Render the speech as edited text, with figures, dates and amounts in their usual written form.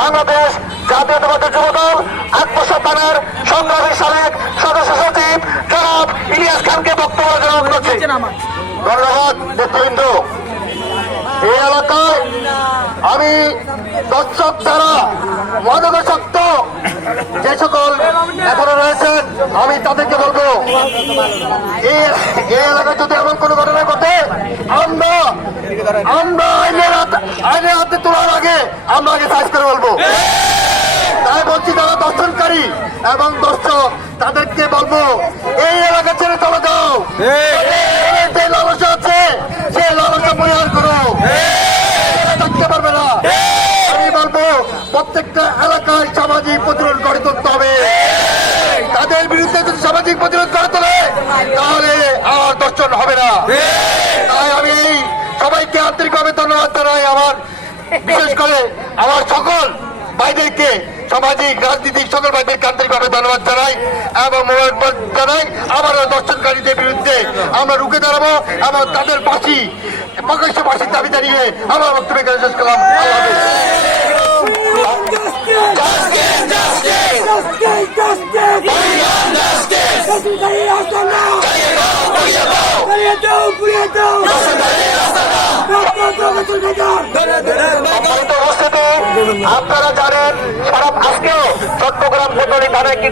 বাংলাদেশ জাতীয়তাবাদী যুবদল আত্মসা থানার সংগ্রামী সাবেক সদস্য সচিব জনাব ইলিয়াস খানকে বক্তব্য দেওয়ার অনুরোধ করছি। ধন্যবাদ নেতৃবৃন্দ। এই এলাকায় আমি দর্শক দ্বারা মাদকাসক্ত যে সকল এখনো রয়েছেন আমি তাদেরকে বলবো এই এলাকায় যদি এমন কোন ঘটনা ঘটে আমরা আইনের হাতে তোলার আগে আমরা আগে সাইজ করে বলবো। তাই বলছি যারা দর্শনকারী এবং দর্শক তাদেরকে বলবো এই এলাকা ছেড়ে চলে যাও। যে লালসা আছে সে লালসা পরিহার করো, থাকতে পারবে না। আমি বলবো প্রত্যেকটা এলাকায় সামাজিক প্রতিরোধ গড়ে তুলতে হবে। তাদের বিরুদ্ধে যদি সামাজিক প্রতিরোধ গড়ে তোলে তাহলে আর দর্শন হবে না। তাই আমি সবাইকে আন্তরিকভাবে ধন্যবাদ জানাই। আমার বিশেষ করে আমার সকল ভাইদেরকে সামাজিক রাজনীতিক সকল ভাইদেরকে আন্তরিকভাবে ধন্যবাদ জানাই এবং মোবারকবাদ জানাই। আবারও দর্শনকারীদের বিরুদ্ধে আমরা রুখে দাঁড়াবো এবং তাদের ফাঁসি প্রকাশ্য ফাঁসির দাবি জানিয়ে আমার বক্তব্য এখানে শেষ করলাম। আল্লাহ হাফেজ। আপনারা জানেন সারা আজকেও চট্টগ্রাম কোতোয়ালি থানায়